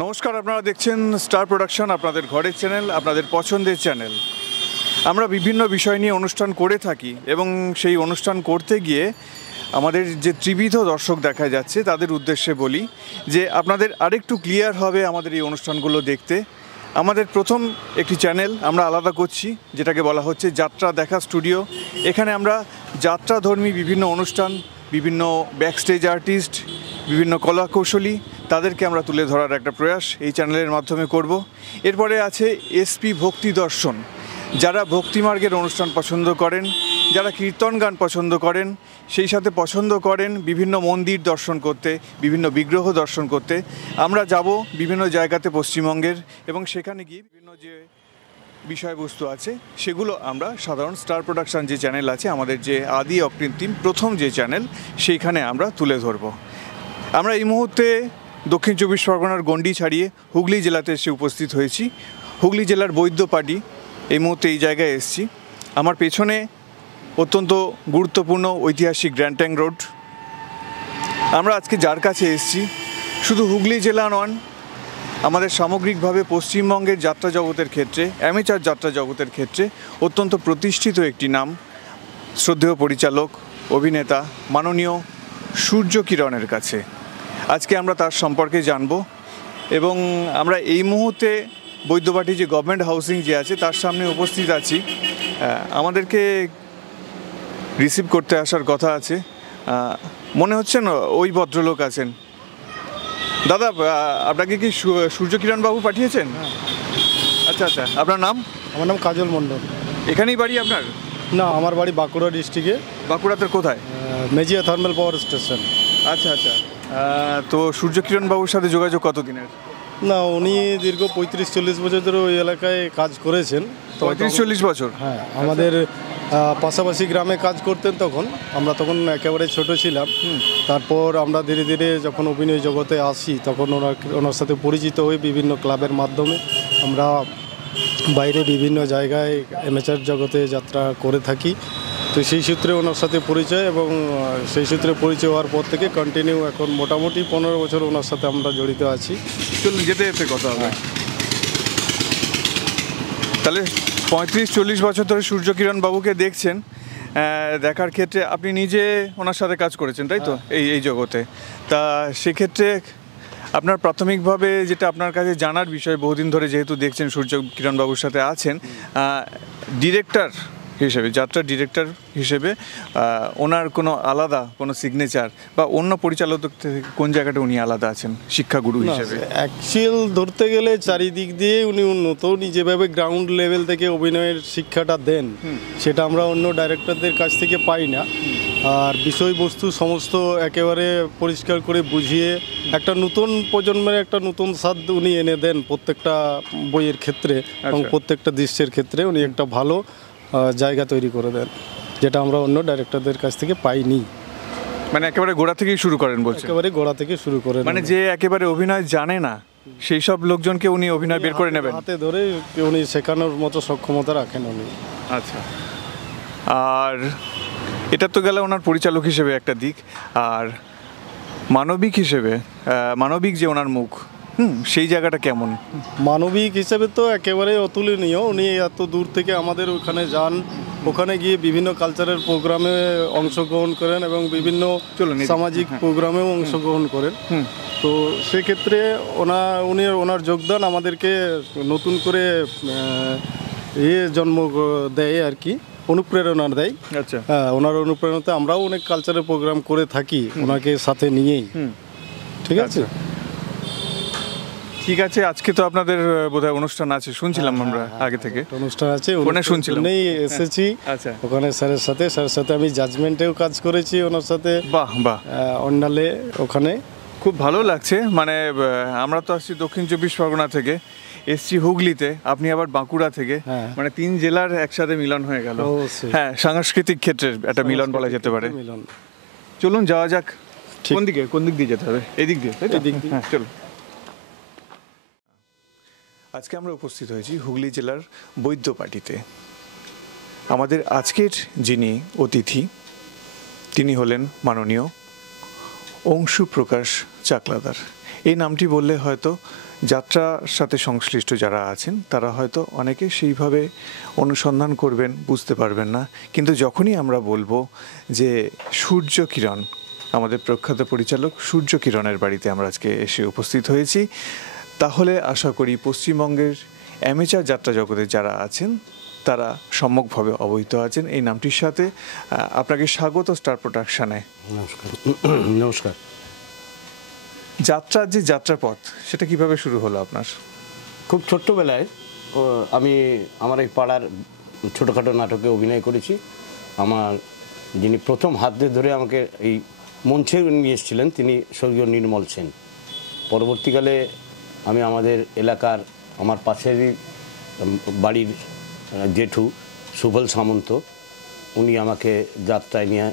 নমস্কার, আপনারা দেখছেন স্টার প্রোডাকশন, আপনাদের ঘরের চ্যানেল, আপনাদের পছন্দের চ্যানেল। আমরা বিভিন্ন বিষয় নিয়ে অনুষ্ঠান করে থাকি এবং সেই অনুষ্ঠান করতে গিয়ে আমাদের যে ত্রিবিধ দর্শক দেখা যাচ্ছে তাদের উদ্দেশ্যে বলি যে আপনাদের আরেকটু ক্লিয়ার হবে আমাদের এই অনুষ্ঠানগুলো দেখতে। আমাদের প্রথম একটি চ্যানেল আমরা আলাদা করছি, যেটাকে বলা হচ্ছে যাত্রা দেখা স্টুডিও। এখানে আমরা যাত্রাধর্মী বিভিন্ন অনুষ্ঠান, বিভিন্ন ব্যাকস্টেজ আর্টিস্ট, বিভিন্ন কলাকৌশলী তাদেরকে আমরা তুলে ধরার একটা প্রয়াস এই চ্যানেলের মাধ্যমে করব। এরপরে আছে এসপি ভক্তি দর্শন, যারা ভক্তিমার্গের অনুষ্ঠান পছন্দ করেন, যারা কীর্তন গান পছন্দ করেন, সেই সাথে পছন্দ করেন বিভিন্ন মন্দির দর্শন করতে, বিভিন্ন বিগ্রহ দর্শন করতে। আমরা যাব বিভিন্ন জায়গাতে পশ্চিমবঙ্গের এবং সেখানে গিয়ে বিভিন্ন যে বিষয়বস্তু আছে সেগুলো আমরা সাধারণ স্টার প্রোডাকশন যে চ্যানেল আছে, আমাদের যে আদি অকৃত্রিম প্রথম যে চ্যানেল, সেইখানে আমরা তুলে ধরব। আমরা এই মুহূর্তে দক্ষিণ চব্বিশ পরগনার গণ্ডি ছাড়িয়ে হুগলি জেলাতে এসে উপস্থিত হয়েছি। হুগলি জেলার বৈদ্যপাটি এই মুহূর্তে এই জায়গায় এসেছি। আমার পেছনে অত্যন্ত গুরুত্বপূর্ণ ঐতিহাসিক গ্র্যান্ড ট্যাঙ্ক রোড। আমরা আজকে যার কাছে এসেছি শুধু হুগলি জেলা নন, আমাদের সামগ্রিকভাবে পশ্চিমবঙ্গের যাত্রা জগতের ক্ষেত্রে, অ্যামেচার যাত্রা জগতের ক্ষেত্রে অত্যন্ত প্রতিষ্ঠিত একটি নাম, শ্রদ্ধেয় পরিচালক, অভিনেতা মাননীয় সূর্য কিরণের কাছে আজকে আমরা তার সম্পর্কে জানব। এবং আমরা এই মুহূর্তে বৈদ্যবাটি যে গভর্নমেন্ট হাউসিং যে আছে তার সামনে উপস্থিত আছি। আমাদেরকে রিসিভ করতে আসার কথা আছে, মনে হচ্ছে না ওই ভদ্রলোক আছেন। দাদা, আপনাকে কি সূর্যকিরণ বাবু পাঠিয়েছেন? আচ্ছা আচ্ছা, আপনার নাম? আমার নাম কাজল মণ্ডল। এখানেই বাড়ি আপনার? না, আমার বাড়ি বাঁকুড়া ডিস্ট্রিক্টে। বাঁকুড়াতে কোথায়? Mejia thermal power station. আচ্ছা আচ্ছা, তো সূর্যকিরণ বাবুর সাথে যোগাযোগ কতদিনের? না, উনি দীর্ঘ 35-40 বছর ধরে ওই এলাকায় কাজ করেছেন। 35-40 বছর? হ্যাঁ, আমাদের পাশাপাশি গ্রামে কাজ করতেন। তখন আমরা একেবারে ছোট ছিলাম। তারপর আমরা ধীরে ধীরে যখন অভিনয় জগতে আসি তখন ওনার সাথে পরিচিত হই বিভিন্ন ক্লাবের মাধ্যমে। আমরা বাইরে বিভিন্ন জায়গায় অ্যামেচার জগতে যাত্রা করে থাকি। তো সেই সূত্রে ওনার সাথে পরিচয়, এবং সেই সূত্রে পরিচয় হওয়ার পর থেকে কন্টিনিউ এখন মোটামুটি 15 বছর ওনার সাথে আমরা জড়িত আছি। চলুন যেতে যেতে কথা হবে। তাহলে 35-40 বছর ধরে সূর্যকিরণ বাবুকে দেখছেন। দেখার ক্ষেত্রে আপনি নিজে ওনার সাথে কাজ করেছেন, তাই তো, এই জগতে? তা সেক্ষেত্রে আপনার প্রাথমিকভাবে যেটা আপনার কাছে জানার বিষয়, বহুদিন ধরে যেহেতু দেখছেন সূর্যকিরণ বাবুর সাথে আছেন, ডিরেক্টর হিসেবে, যাত্রার ডিরেক্টর হিসেবে ওনার কোনো আলাদা কোনো সিগনেচার বা অন্য পরিচালক থেকে কোন জায়গাটা উনি আলাদা আছেন শিক্ষাগুরু হিসেবে? অ্যাকচুয়াল ধরতে গেলে চারিদিক দিয়ে উনি উন্নত। উনি যেভাবে গ্রাউন্ড লেভেল থেকে অভিনয়ের শিক্ষাটা দেন সেটা আমরা অন্য ডাইরেক্টরদের কাছ থেকে পাই না। আর বিষয়বস্তু সমস্ত একেবারে পরিষ্কার করে বুঝিয়ে একটা নতুন প্রজন্মের একটা নতুন স্বাদ উনি এনে দেন প্রত্যেকটা বইয়ের ক্ষেত্রে এবং প্রত্যেকটা দৃশ্যের ক্ষেত্রে উনি একটা ভালো জায়গা তৈরি করে দেন, যেটা আমরা অন্য ডাইরেক্টরদের কাছ থেকে পাইনি। মানে একেবারে গোড়া থেকেই শুরু করেন বলছেন? একেবারে গোড়া থেকে শুরু করেন, মানে যে একেবারে অভিনয় জানে না সেই সব লোকজনকে উনি অভিনয় বের করে নেবেন, হাতে ধরে উনি শেখানোর মতো সক্ষমতা রাখেন উনি। আচ্ছা, আর এটা তো গেল ওনার পরিচালক হিসেবে একটা দিক। আর মানবিক হিসেবে, মানবিক যে ওনার মুখ, সেই জায়গাটা কেমন? মানবিক হিসেবে তো একেবারে অতুলনীয়। উনি এত দূর থেকে আমাদের ওখানে যান, ওখানে গিয়ে বিভিন্ন কালচারাল প্রোগ্রামে অংশগ্রহণ করেন এবং বিভিন্ন সামাজিক প্রোগ্রামেও অংশগ্রহণ করেন। তো সেক্ষেত্রে ওনার যোগদান আমাদেরকে নতুন করে জন্ম দেয় আর কি, অনুপ্রেরণা দেয়। আচ্ছা, ওনার অনুপ্রেরণাতে আমরাও অনেক কালচারাল প্রোগ্রাম করে থাকি ওনাকে সাথে নিয়েই। ঠিক আছে, ঠিক আছে। আজকে তো আপনাদের বোধহয় অনুষ্ঠান আছে, শুনছিলাম আমরা আগে থেকে। অনুষ্ঠান আছে, শুনছিলাম এসেছি। আচ্ছা, ওখানে স্যারের সাথে আমি জাজমেন্টেও কাজ করেছি ওনার সাথে। বাহ বাহ, অন্যালে ওখানে খুব ভালো লাগছে। মানে আমরা তো আসছি দক্ষিণ চব্বিশ পরগনা থেকে, এসছি হুগলিতে, আপনি আবার বাঁকুড়া থেকে, মানে 3 জেলার একসাথে মিলন হয়ে গেল। হ্যাঁ, সাংস্কৃতিক ক্ষেত্রের একটা মিলন বলা যেতে পারে। চলুন যাওয়া যাক। কোন দিক দিয়ে যেতে হবে? এদিক দিয়ে? হ্যাঁ, চলুন। আজকে আমরা উপস্থিত হয়েছি হুগলি জেলার বৈদ্যপাটিতে। আমাদের আজকের যিনি অতিথি তিনি হলেন মাননীয় অংশু প্রকাশ চাকলাদার। এই নামটি বললে হয়তো যাত্রার সাথে সংশ্লিষ্ট যারা আছেন তারা হয়তো অনেকে সেইভাবে অনুসন্ধান করবেন, বুঝতে পারবেন না। কিন্তু যখনই আমরা বলবো যে সূর্য কিরণ, আমাদের প্রখ্যাত পরিচালক সূর্য কিরণের বাড়িতে আমরা আজকে এসে উপস্থিত হয়েছি, তাহলে আশা করি পশ্চিমবঙ্গের অ্যামেচার যাত্রা জগতে যারা আছেন তারা সম্যকভাবে অবহিত আছেন এই নামটির সাথে। আপনাকে স্বাগত স্টার প্রোডাকশনে। নমস্কার। নমস্কার। যাত্রার যে যাত্রাপথ সেটা কিভাবে শুরু হলো আপনার? খুব ছোট্টবেলায় আমি আমার এই পাড়ার ছোটোখাটো নাটকে অভিনয় করেছি। আমার যিনি প্রথম হাত ধরে আমাকে এই মঞ্চে নিয়ে এসেছিলেন তিনি স্বর্গীয় নির্মল সেন। পরবর্তীকালে আমি আমাদের এলাকার আমার পাশেরই বাড়ির জেঠু সুবল সামন্ত, উনি আমাকে যাত্রায় নিয়ে,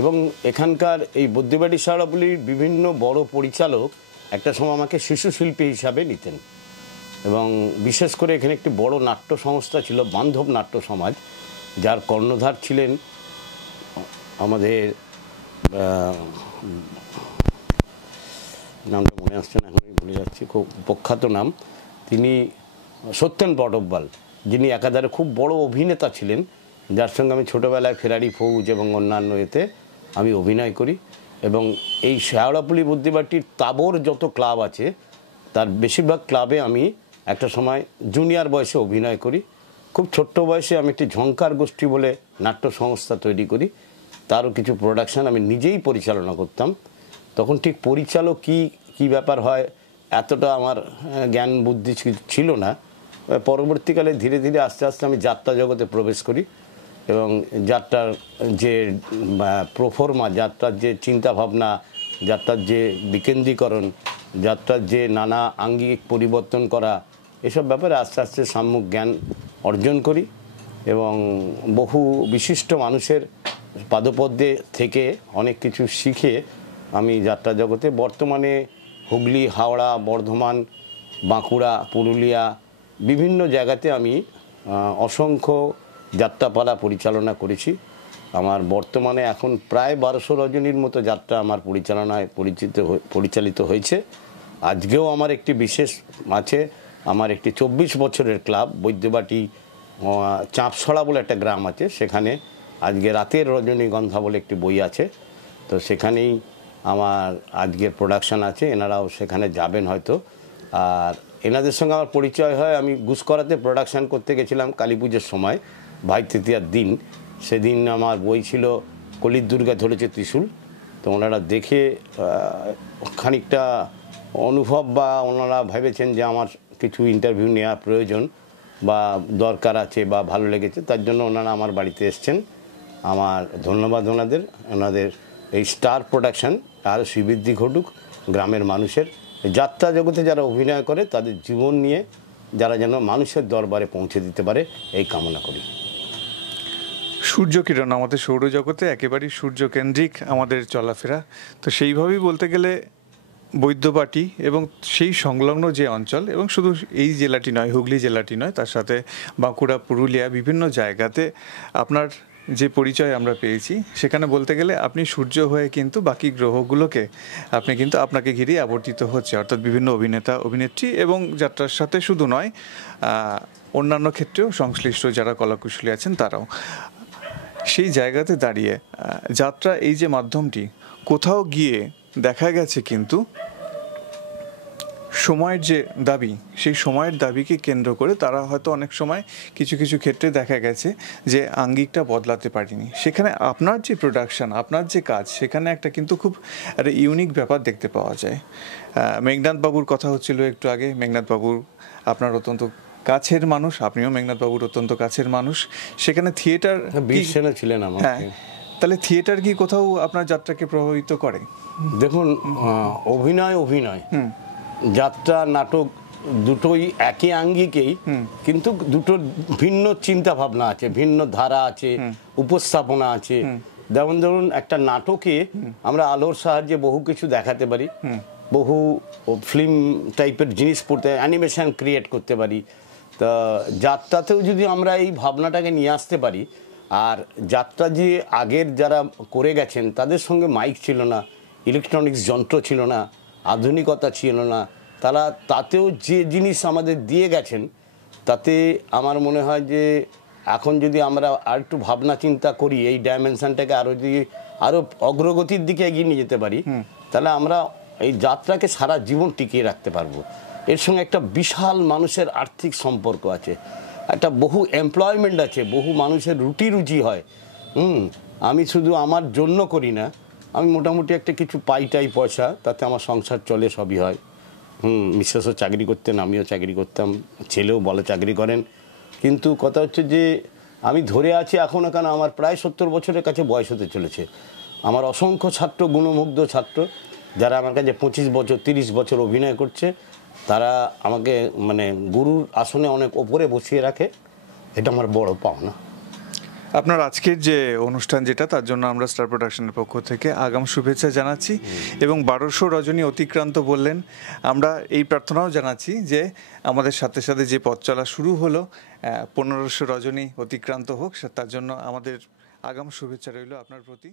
এবং এখানকার এই বদ্যিবাড়ি শেওড়াফুলির বিভিন্ন বড় পরিচালক একটা সময় আমাকে শিশু শিল্পী হিসাবে নিতেন। এবং বিশেষ করে এখানে একটি বড় নাট্য সংস্থা ছিল বান্ধব নাট্য সমাজ, যার কর্ণধার ছিলেন আমাদের নামটা মনে আসছে না, এখন ভুলে যাচ্ছি, খুব প্রখ্যাত নাম, তিনি সত্যেন বটব্বাল, যিনি একাধারে খুব বড় অভিনেতা ছিলেন, যার সঙ্গে আমি ছোটোবেলায় ফেরারি ফৌজ এবং অন্যান্য এতে আমি অভিনয় করি। এবং এই শেওড়াফুলি বুদ্ধিবাটির তাবর যত ক্লাব আছে তার বেশিরভাগ ক্লাবে আমি একটা সময় জুনিয়র বয়সে অভিনয় করি। খুব ছোট্ট বয়সে আমি একটি ঝঙ্কার গোষ্ঠী বলে নাট্য সংস্থা তৈরি করি, তারও কিছু প্রোডাকশান আমি নিজেই পরিচালনা করতাম। তখন ঠিক পরিচালক কী ব্যাপার হয় এতটা আমার জ্ঞান বুদ্ধি ছিল না। পরবর্তীকালে ধীরে ধীরে আস্তে আস্তে আমি যাত্রা জগতে প্রবেশ করি এবং যাত্রার যে প্রোফর্মা, যাত্রার যে চিন্তাভাবনা, যাত্রার যে বিকেন্দ্রীকরণ, যাত্রার যে নানা আঙ্গিক পরিবর্তন করা, এসব ব্যাপারে আস্তে আস্তে সম্যক জ্ঞান অর্জন করি এবং বহু বিশিষ্ট মানুষের পাদপদ্মে থেকে অনেক কিছু শিখে আমি যাত্রা জগতে বর্তমানে হুগলি, হাওড়া, বর্ধমান, বাঁকুড়া, পুরুলিয়া বিভিন্ন জায়গাতে আমি অসংখ্য যাত্রাপালা পরিচালনা করেছি। আমার বর্তমানে এখন প্রায় 1200 রজনীর মতো যাত্রা আমার পরিচালনায় পরিচালিত হয়েছে। আজকেও আমার একটি বিশেষ আছে, আমার একটি 24 বছরের ক্লাব বৈদ্যবাটি চাঁপছড়া বলে একটা গ্রাম আছে, সেখানে আজকে রাতের রজনীগন্ধা বলে একটি বই আছে, তো সেখানেই আমার আজকের প্রোডাকশান আছে, এনারাও সেখানে যাবেন হয়তো। আর এনাদের সঙ্গে আমার পরিচয় হয়, আমি গুসকরাতে প্রোডাকশান করতে গেছিলাম কালী পুজোর সময়, ভাই তৃতীয়ার দিন। সেদিন আমার বই ছিল কলির দুর্গা ধরেছে ত্রিশূল, তো ওনারা দেখে খানিকটা অনুভব বা ওনারা ভেবেছেন যে আমার কিছু ইন্টারভিউ নেওয়া প্রয়োজন বা দরকার আছে বা ভালো লেগেছে, তার জন্য ওনারা আমার বাড়িতে এসছেন। আমার ধন্যবাদ ওনাদের এই স্টার প্রোডাকশান আরও শ্রীবৃদ্ধি ঘটুক গ্রামের মানুষের যাত্রা জগতে যারা অভিনয় করে তাদের জীবন নিয়ে যারা যেন মানুষের দরবারে পৌঁছে দিতে পারে এই কামনা করি। সূর্যকিরণ আমাদের সৌরজগতে একেবারেই সূর্যকেন্দ্রিক আমাদের চলাফেরা, তো সেইভাবেই বলতে গেলে বৈদ্যবাটি এবং সেই সংলগ্ন যে অঞ্চল, এবং শুধু এই জেলাটি নয়, হুগলি জেলাটি নয়, তার সাথে বাঁকুড়া, পুরুলিয়া বিভিন্ন জায়গাতে আপনার যে পরিচয় আমরা পেয়েছি, সেখানে বলতে গেলে আপনি সূর্য হয়ে কিন্তু বাকি গ্রহগুলোকে আপনি কিন্তু আপনাকে ঘিরেই আবর্তিত হচ্ছে, অর্থাৎ বিভিন্ন অভিনেতা, অভিনেত্রী এবং যাত্রার সাথে শুধু নয় অন্যান্য ক্ষেত্রেও সংশ্লিষ্ট যারা কলাকুশলী আছেন তারাও। সেই জায়গাতে দাঁড়িয়ে যাত্রা এই যে মাধ্যমটি, কোথাও গিয়ে দেখা গেছে কিন্তু সময়ের যে দাবি, সেই সময়ের দাবিকে কেন্দ্র করে তারা হয়তো অনেক সময় কিছু কিছু ক্ষেত্রে দেখা গেছে যে আঙ্গিকটা বদলাতে পারেনি। সেখানে আপনার যে প্রোডাকশান, আপনার যে কাজ, সেখানে একটা কিন্তু খুব একটা ইউনিক ব্যাপার দেখতে পাওয়া যায়। মেঘনাথ বাবুর কথা হচ্ছিল একটু আগে। মেঘনাথ বাবুর আপনার অত্যন্ত কাছের মানুষ, আপনিও মেঘনাথ বাবুর অত্যন্ত কাছের মানুষ। সেখানে থিয়েটার ছিলেন আমার। হ্যাঁ, তাহলে থিয়েটার কি কোথাও আপনার যাত্রাকে প্রভাবিত করে? দেখুন, অভিনয় যাত্রা নাটক দুটোই একই আঙ্গিকেই, কিন্তু দুটোর ভিন্ন চিন্তা ভাবনা আছে, ভিন্ন ধারা আছে, উপস্থাপনা আছে। যেমন ধরুন, একটা নাটকে আমরা আলোর সাহায্যে বহু কিছু দেখাতে পারি, বহু ফিল্ম টাইপের জিনিস পড়তে, অ্যানিমেশন ক্রিয়েট করতে পারি। তা যাত্রাতেও যদি আমরা এই ভাবনাটাকে নিয়ে আসতে পারি, আর যাত্রা যে আগের যারা করে গেছেন তাদের সঙ্গে মাইক ছিল না, ইলেকট্রনিক্স যন্ত্র ছিল না, আধুনিকতা ছিল না, তারা তাতেও যে জিনিস আমাদের দিয়ে গেছেন, তাতে আমার মনে হয় যে এখন যদি আমরা আর একটু ভাবনা চিন্তা করি, এই ডাইমেনশনটাকে আরও অগ্রগতির দিকে এগিয়ে নিয়ে যেতে পারি, তাহলে আমরা এই যাত্রাকে সারা জীবন টিকিয়ে রাখতে পারবো। এর সঙ্গে একটা বিশাল মানুষের আর্থিক সম্পর্ক আছে, একটা বহু এমপ্লয়মেন্ট আছে, বহু মানুষের রুটি হয়। আমি শুধু আমার জন্য করি না, আমি মোটামুটি একটা কিছু পাইটাই পয়সা, তাতে আমার সংসার চলে, সবই হয়। মিসেসও চাকরি করতেন, আমিও চাকরি করতাম, ছেলেও বলে চাকরি করেন। কিন্তু কথা হচ্ছে যে আমি ধরে আছি এখনও, কেন আমার প্রায় 70 বছরের কাছে বয়স হতে চলেছে। আমার অসংখ্য ছাত্র, গুণমুগ্ধ ছাত্র, যারা আমার কাছে 25 বছর 30 বছর অভিনয় করছে, তারা আমাকে মানে গুরুর আসনে অনেক ওপরে বসিয়ে রাখে। এটা আমার বড় পাওনা। আপনার আজকের যে অনুষ্ঠান যেটা, তার জন্য আমরা স্টার প্রোডাকশনের পক্ষ থেকে আগাম শুভেচ্ছা জানাচ্ছি। এবং 1200 রজনী অতিক্রান্ত বললেন, আমরা এই প্রার্থনাও জানাচ্ছি যে আমাদের সাথে সাথে যে পথ চলা শুরু হলো, 1500 রজনী অতিক্রান্ত হোক, তার জন্য আমাদের আগাম শুভেচ্ছা রইল আপনার প্রতি।